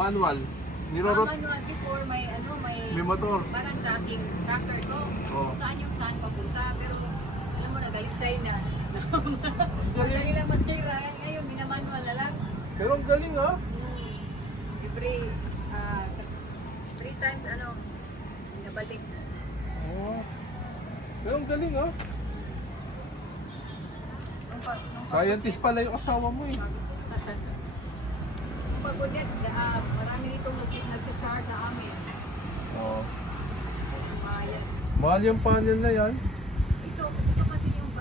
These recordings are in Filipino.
Manual. Nirorot. Ah, manual before may ano, may, May motor. parang tracking, tracker ko. Kung saan yung saan papunta. Pero alam mo na, galit sa'yo na. Madali lang masira. Ngayon, minamanual na lang. Pero ang galing ah. Every, ah, three times, ano, nabalik. Oh. Pero ang galing ah. Nung pag- Scientist pala yung asawa mo eh. Nung pag-ulit, ah, marami nitong nag- nag-charge sa amin. Oo. Maya. Mahal yung panel na yan. Ito, ito kasi yung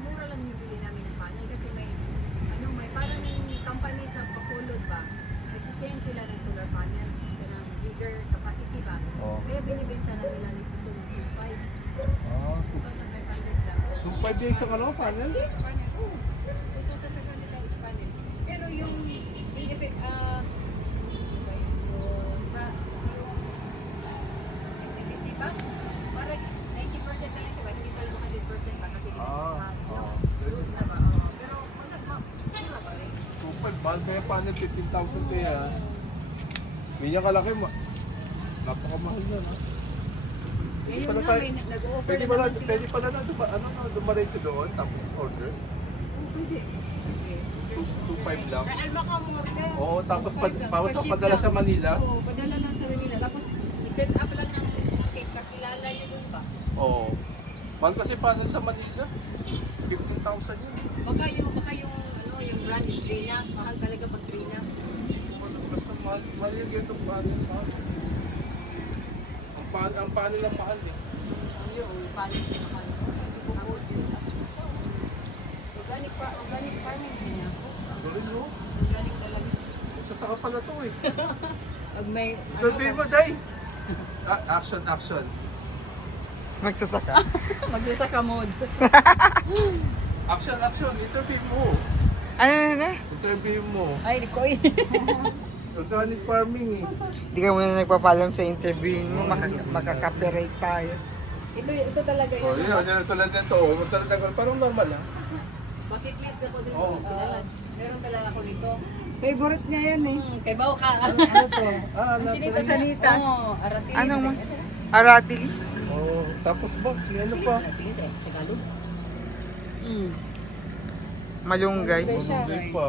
mura, lang yung bili namin ng panel kasi may ano may parang company sa Bacolod ba nag-change sila ng solar panel ng bigger capacity ba Oo. kaya binibenta na nila nito ng 2.5 Ah. 2,500 lang Kung 5 days ang ano, panel? Each panel oo 2,500 lang each panel pero yung yung effect ah ano ba yun? yung pra- yung activity ba parang 90% na lang siya ba hindi talaga 100% ba kasi di ba Ah, ah, oo. Loose na ba? Oo. Pero kung nagma, mura pa rin. Kung 5, mahal pa yung panel, 15,000 kaya. Ganyan kalaki, ma napakamahal yan ah. Ngayon Pala tayo- Pwede na na, sila. pwede pala na, duma, ano na, dumaretso doon, tapos order? Oo, pwede. Okay. 2.5 lang. Alma ka mo order. Oo, tapos pad, Per sheet padala sa Manila. Oo, padala lang sa Manila. Tapos i-set up lang ng cake. Kakilala niyo dun ba? Oo. Mahal kasi panel sa Manila. 15,000 yun. Baka yung, baka yung, yung brand is Drina. Mahal talaga pag Drina. Basta mahal, mahal yung ganitong panel. Mahal. Ang, pan, ang panel ang mahal eh. Ano yun, palit na mahal. Tapos yun. Organic, organic farming din ako. Galing no? Organic talaga. Sasaka pala to eh. Pag may, Interview mo, Day! Action, action. Magsasaka. Magsasaka mode. Action, action. Interview mo. Ano na na? Interview mo. Ay, di ko eh. Organic farming eh. Hindi ka muna nagpapalam sa interview mo, makaka- makaka-copyright tayo. ito, ito talaga Oh, yun. yun, yun, tulad nito. Oh, talaga, parang normal ah. Bucket list ako sila. Oo. Uh, meron talaga ako dito. Favorite niya yan eh. Hmm, kay Bao ka. Ano to? Ah, Ang. Sanitas. Oo, aratilis. Anong mas... Aratilis? Oh, tapos ba? May ano pa? Sige, sige. Tagalog. Hmm. Malunggay. Malunggay pa.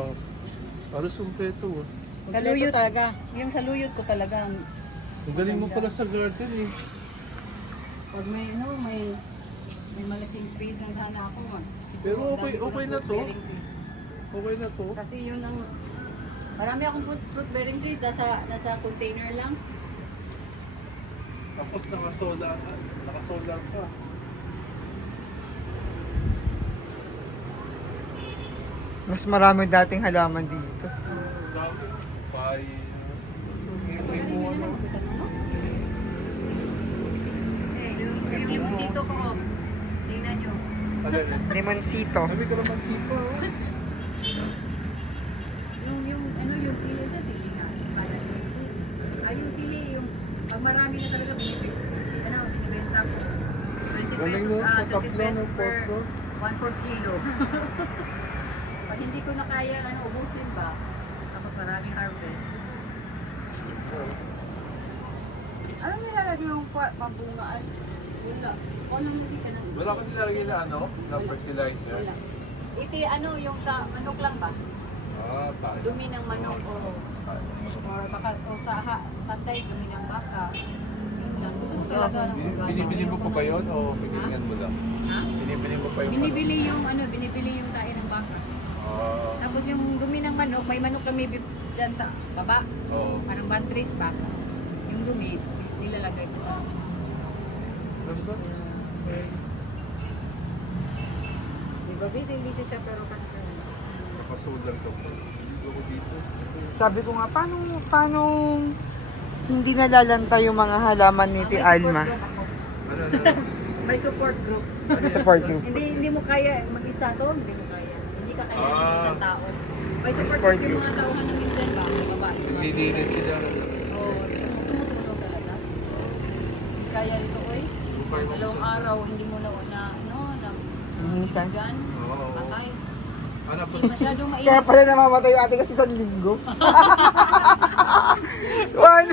Para sumpeto ah. Saluyot talaga. Yung saluyot ko talaga. ang- Ang galing mo pala sa garden eh. Pag may, no, may, may malaking space na sana ako. ah. Pero okay- okay ng na to. fruit-bearing trees. Okay na to. Kasi yun ang, marami akong fruit, fruit bearing trees. Nasa, nasa container lang. Tapos naka-solar, naka-solar pa. Mas marami dating halaman dito. Limoncito ko. Tingnan nyo. Ano yun? Limoncito. Sabi ko naman sipa oh. Yung, yung, ano yung sili sa sili nga. Kala may sili. Ah, yung sili, yung, pag marami na talaga, binibenta, ano, binibenta ko. 20 Galing pesos, ah, sa 20 tatlo pesos ng per porto. 1 kilo. hindi ko na kaya, ano, ubusin ba? Tapos maraming harvest. Ano nilalagay yung pabungaan? Wala. O, nang hindi ka nang... Wala ka nilalagay na ano? Na fertilizer? Wala. Iti, ano, yung sa manok lang ba? Ah, tayo. Dumi ng manok o or baka o sa ha, Sunday dumi ng baka. Yun lang. Gusto ko talaga ng organic. Binibili mo pa ba yun o binilingan mo lang? Ha? Binibili mo pa yung Binibili yung ano, binibili yung tae ng baka. Ah, Tapos yung dumi ng manok, may manok kami dyan sa baba. oo. Parang bantris baka. Yung dumi, nilalagay ko sa Ganda. Diba busy, busy siya pero kanto. Nakasolar ka pa. Dito ko dito. Sabi ko nga, paano, paano hindi nalalanta yung mga halaman ni Ti Alma? Ano, ano? May support group. Support group. hindi hindi mo kaya mag-isa to, hindi mo kaya. Hindi ka kaya ng Ah. isang tao. May support Support yung mga tao na minsan ba, babae. Naglilinis sila. Oo, tumutulong talaga. Hindi kaya nito, oy. Bukay mo Dalawang sa- araw, hindi mo na, na ano, na, Linisan? gan, Oo. patay. Ano po? Hindi masyadong Kaya mainit. pala namamatay yung ate kasi sa linggo. One.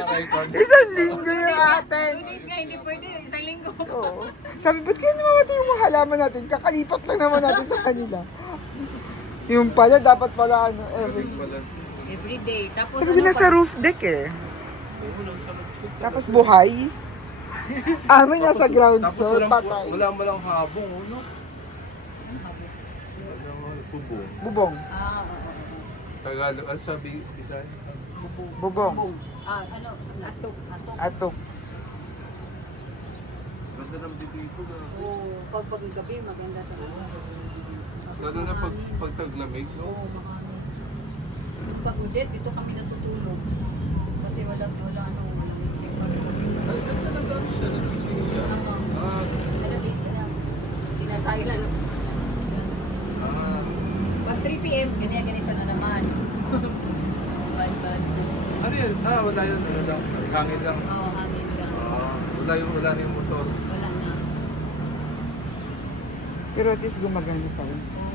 Isang linggo yung atin. Two days nga, hindi pwede. Isang linggo. Oo. Sabi, ba't kaya namamatay yung mga halaman natin? Kakalipat lang naman natin sa kanila. Yung pala, dapat pala ano, every... Every day. Tapos Sabi ko nasa roof deck eh. Tapos buhay. Ah, may nasa ground Tapos floor, walang, patay. wala mo lang habong, ano? Walang bubong. Bubong. Ah, oo, oo. Tagalog, ano sabi, Bisaya? Bubong. Ah, ano? Atok. Atok. Atok. Ganda ng ah. Oo, pag pag gabi, maganda talaga. Lalo na pag, pag taglamig, no? Oo, mahangin. Yung pag udet, dito kami natutulog. Kasi walang, wala, ano, walang electric pa. Ay, ganda talaga siya, nagsising siya. Ah, Ano, dito na. Tinatay lang. ah. Pag 3 p.m., ganyan ganito na naman. Bye, bye. Ano yun? Ah, wala yun. Ano lang, hangin lang. Oo, hangin siya. Ah, wala yung, wala na yung motor. Wala na. Pero at least gumagana pa rin. Oo.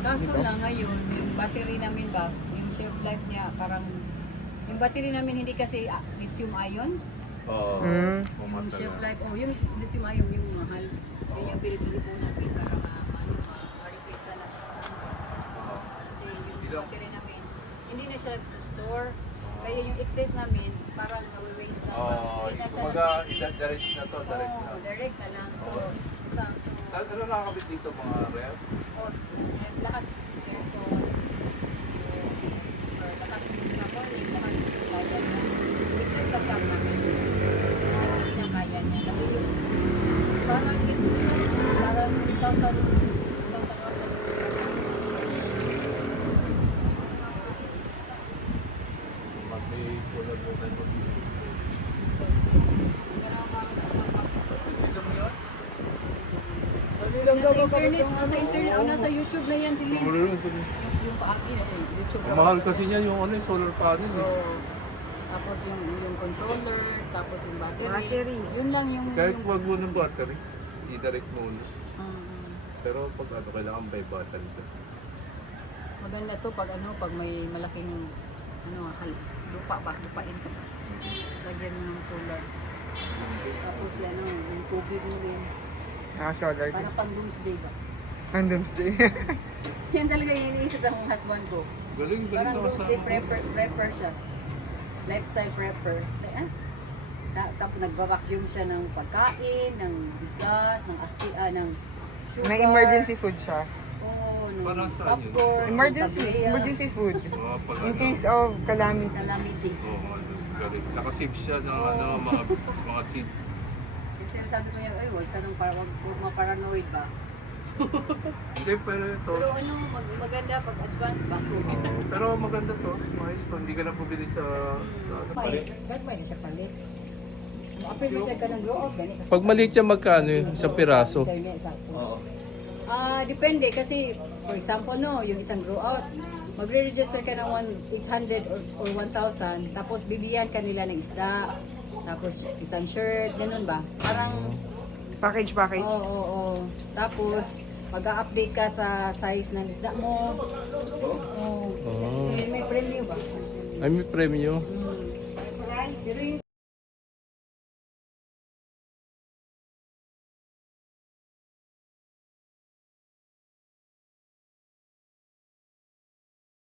Kaso lang ngayon, yung battery namin ba, yung shelf life niya, parang yung battery namin hindi kasi ah, lithium ion. Oo. Mm. Yung shelf life, oh, yung lithium ion yung mahal. Yun yung pinipili po natin para ma, ano, ma-replace na. Oo. Kasi yung battery namin, hindi na siya nag-store. Kaya yung excess namin, parang nawi-waste na. Oo, Hindi na siya kumaga, direct na to, direct na. Oo, direct na lang. So, Oo. isa, so, Saan ano nakakabit dito mga ref? oh, eh, lahat aircon, or lahat sa morning, lahat kaya niya. Except sa pag namin. Ah, Hindi niya kaya niya. Kasi yung parang ito, parang 2,000 May pulan mo na mo. Dito mo yun? Nasa internet, nasa internet, oh, nasa YouTube na yan sila. Wala yun. Yung paakin, eh, YouTube. Ang mahal kasi niya yung ano, yung solar panel eh. Oo. Tapos yung yung controller, tapos yung battery. Battery. Yun lang yung... Kahit yung, wag mo ng battery, i-direct mo ulit. Ah, Pero pag ano, kailangan by battery ka. maganda to pag ano, pag may malaking ano, hal, lupa pa, lupain ka pa. Lagyan mo ng solar. Tapos yan, ano, yung tubig mo rin. Naka-solar Para din. pang doomsday ba? Ang doomsday. Yan talaga yung iniisip ng husband ko. Galing, galing Parang na doomsday kasama. prepper, prepper siya. Lifestyle prepper. Like, ah, Ta- tapos nagba-vacuum siya ng pagkain, ng bigas, ng asi, ah, ng sugar. May emergency food siya. Oo, ng Para saan yun? popcorn. Emergency, emergency food. Oo, pag In ano. case of calamity. Calamities. Oo, ano, galing. Nakasave siya ng ano, mga, mga seed. Kasi sabi ko niya, ay, wag sanang para, wag, wag ma-paranoid ba? Hindi, pero ito. Pero ano, mag, maganda pag advance ba? Oo, pero maganda to. Maayos to. Hindi ka na pumili sa... sa ano, palit. Gagmay sa palit. Apil mo siya ka ng grow out, ganit. Pag maliit siya, magkano yun? Isang piraso. Oo. Ah, depende kasi for example no, yung isang grow out, magre-register ka ng 1 800 or, or 1,000 tapos bibigyan ka nila ng isda. Tapos isang shirt, ganun ba? Parang Package, package. Oo, oo, oo. Tapos, mag-a-update ka sa size ng isda mo. Oo. Oh. May, may premyo ba? Ay, may premyo. Hmm. Pero yung